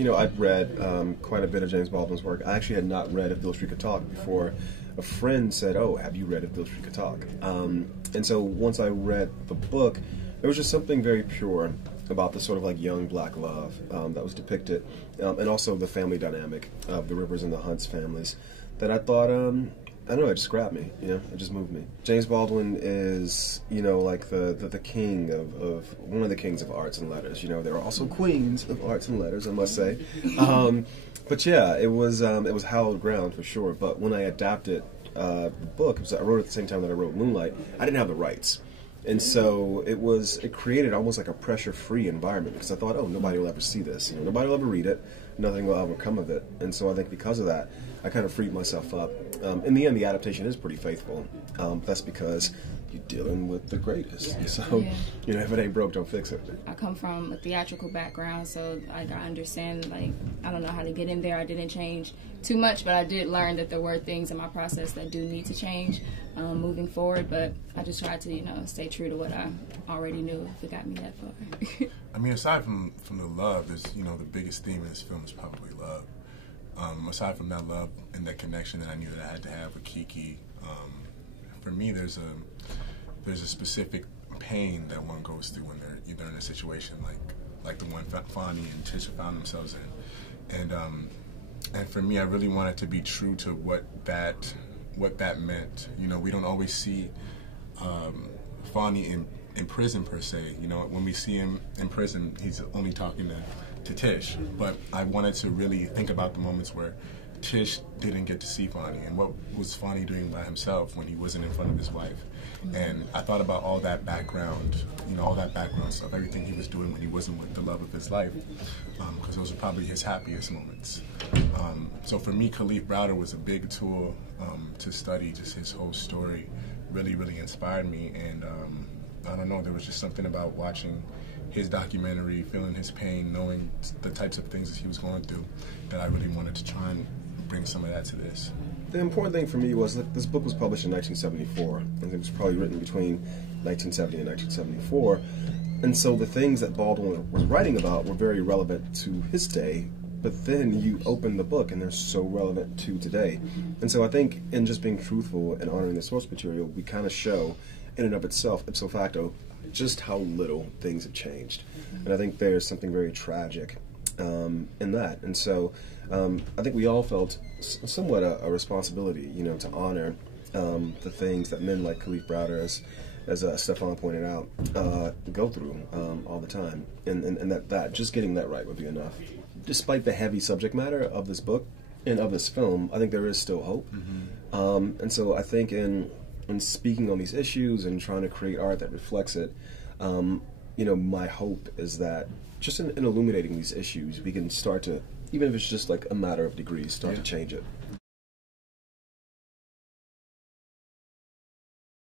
you know, I've read quite a bit of James Baldwin's work. I actually had not read If Beale Street Could Talk before a friend said, "Oh, have you read If Beale Street Could Talk?" And so once I read the book, there was just something very pure about the sort of like young black love that was depicted, and also the family dynamic of the Rivers and the Hunts families that I thought, I don't know, it just grabbed me, you know, it just moved me. James Baldwin is, you know, like the king of one of the kings of arts and letters. You know, there are also queens of arts and letters, I must say. But yeah, it was hallowed ground for sure. But when I adapted the book, because I wrote it at the same time that I wrote Moonlight, I didn't have the rights. And so it created almost like a pressure-free environment, because I thought, oh, nobody will ever see this. You know, nobody will ever read it. Nothing will ever come of it. And so I think because of that, I kind of freed myself up. In the end, the adaptation is pretty faithful. That's because you're dealing with the greatest. So, you know, if it ain't broke, don't fix it. I come from a theatrical background, so like I understand, like, I don't know how to get in there. I didn't change too much, but I did learn that there were things in my process that do need to change moving forward. But I just tried to, you know, stay true to what I already knew if it got me that far. I mean, aside from the love, there's, you know, the biggest theme in this film is probably love. Aside from that love and that connection that I knew that I had to have with Kiki, for me, there's a specific pain that one goes through when they're either in a situation like the one Fonny and Tisha found themselves in, and for me, I really wanted to be true to what that meant. You know, we don't always see Fonny in prison per se. You know, when we see him in prison, he's only talking to Tish. But I wanted to really think about the moments where Tish didn't get to see Fonny, and what was Fonny doing by himself when he wasn't in front of his wife. And I thought about all that background, you know, all that background stuff, everything he was doing when he wasn't with the love of his life, because those were probably his happiest moments. So for me, Khalif Browder was a big tool to study. Just his whole story really, really inspired me. And I don't know, there was just something about watching his documentary, feeling his pain, knowing the types of things that he was going through, that I really wanted to try and bring some of that to this. The important thing for me was that this book was published in 1974, and it was probably written between 1970 and 1974. And so the things that Baldwin was writing about were very relevant to his day, but then you open the book and they're so relevant to today. And so I think in just being truthful and honoring the source material, we kind of show, in and of itself, ipso facto, just how little things have changed. And I think there's something very tragic in that. And so I think we all felt somewhat a responsibility, you know, to honor the things that men like Khalif Browder, as Stefan pointed out, go through all the time. And that just getting that right would be enough. Despite the heavy subject matter of this book and of this film, I think there is still hope. And so I think in speaking on these issues and trying to create art that reflects it, you know, my hope is that just in illuminating these issues, we can start to, even if it's just like a matter of degrees, start to change it.